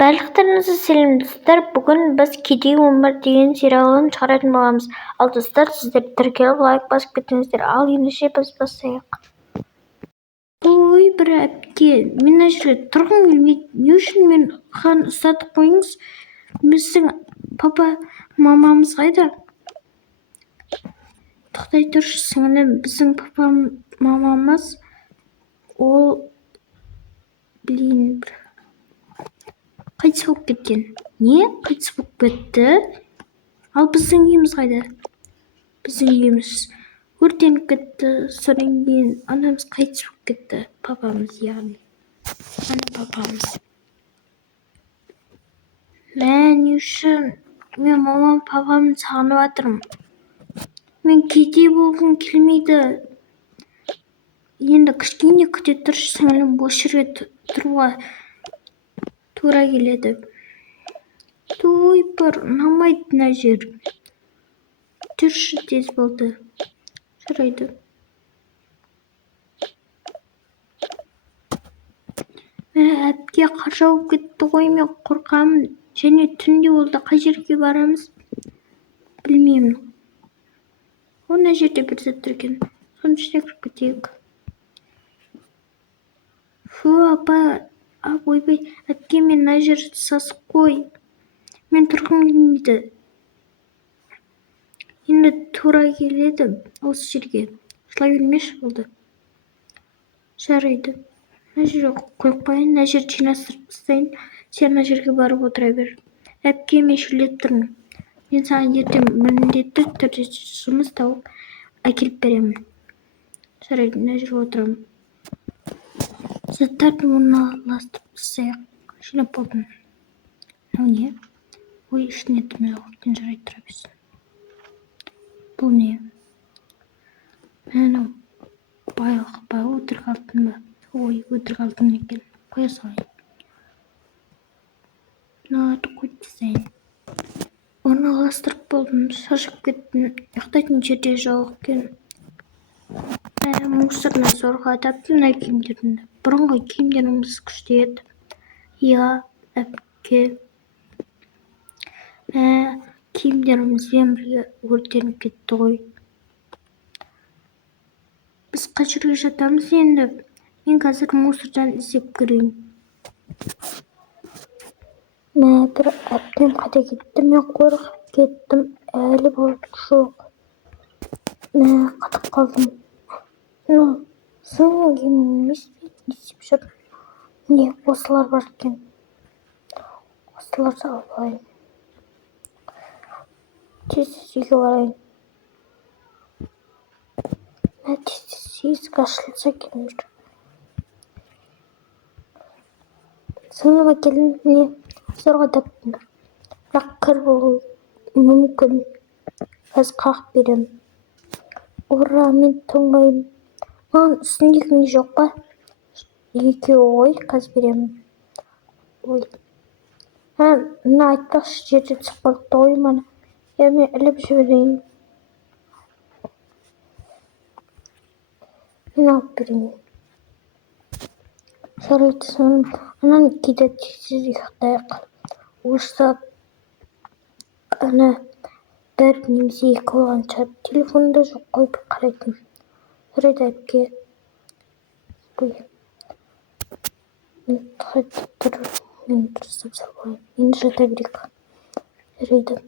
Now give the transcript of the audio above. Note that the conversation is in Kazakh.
Барлықтарыңызға сәлем достар. Бүгін біз «Кедей өмір» деген сериалын шығаратын боламыз. Ал достар, сіздер тіркеліп лайк басып кетіңіздер. Ал ендеше біз бастайық. Ой, бір әпке, мен мына жерге тұрғым келмейді. Не үшін мені ұстатып қойыңыз? Біздің папа мамамыз қайда? Тоқтай тұршы сіңілім, біздің папа мамамыз ол бір қайтыс болып кеткен. Не? Қайтыс болып кетті? Ал біздің үйіміз қайда? Біздің үйіміз өртеніп кетті. Содан кейін анамыз қайтыс болып кетті. Папамыз, яғни. Ана папамыз. Не үшін? Мен мамам, папамды сағынып жатырмын. Мен кедей болғым келмейді. Енді кішкене күте тұршы сіңілім, бос жерге тұруға тура келеді. Той бар, ұнамайды мына жер. Жүрші, тез болды. Жарайды. Әпке қар жауып кетті ғой, мен қорқамын. Және түнде болды. Қай жерге барамыз? Білмеймін. Мына жерде бір зат тұр екен. Соның ішіне кіріп кетейік. Фу, апа, ойбай, әпке, мен мына жер сасық қой. Мен тұрғым келмейді. Енді тура келеді осы жерге. Жылай бермеші болды. Жарайды. Мына жерге қойып қояйын, мына жерді жинастырып тастайын. Сен мына жерге барып отыра бер. Әпке, мен шөлдеп тұрмын. Мен саған ертең міндетті түрде жұмыс тауып әкеліп беремін. Жарайды, мына жерге отырамын. Заттарды орналастырып тастайық. Жинап болдым. Мынау не? Ой, ішіне тымақ өткен, жарайды, тұра берсін. Бұл не? Мынау байлық па, өтірік алтын ба? Ой, өтірік алтын екен. Қоя салайын. Мыналарды қойып тастайын. Орналастырып болдым, шашып кеттім. Ұйықтайтын жерде жоқ екен. Мусорный сорға таптым мына киімдерімді. Бұрынғы киімдеріміз күшті еді. Иә, әпке. Киімдерімізбен бірге өртеніп кетті ғой. Біз қай жерге жатамыз енді? Мен қазір мусордан іздеп көрейін. Бір әпкем қайда кетті? Мен қорқып кеттім. Әлі болып жоқ. Қатып қалдым. Сіңген емес пе? Не істеп жүр? Не, осылар бар екен. Осыларды алып алайын. Тез үйге барайын. Тез есік ашылса келмейді. Сіңіп әкелін, не? Зорға таптым. Бірақ кір болу мүмкін. Қазір қағып беремін. Ура, мен тоңбаймын. Маған үстіндегі не жоқ па? Екеуі ғой, қазір беремін. Ой. Мына айтпақшы жерде түсіп қалыпты ғой мана. Мен іліп жіберейін. Мен алып берейін. Жарайды, соның анан кейде тез ұйықтайық. Осы бір немесе екі болғанша телефонда жоқ қой, бір қарайтын. Жарайды, әпке. Мен дұрыстап салғанмын. Енді жата берейік. Жарайды.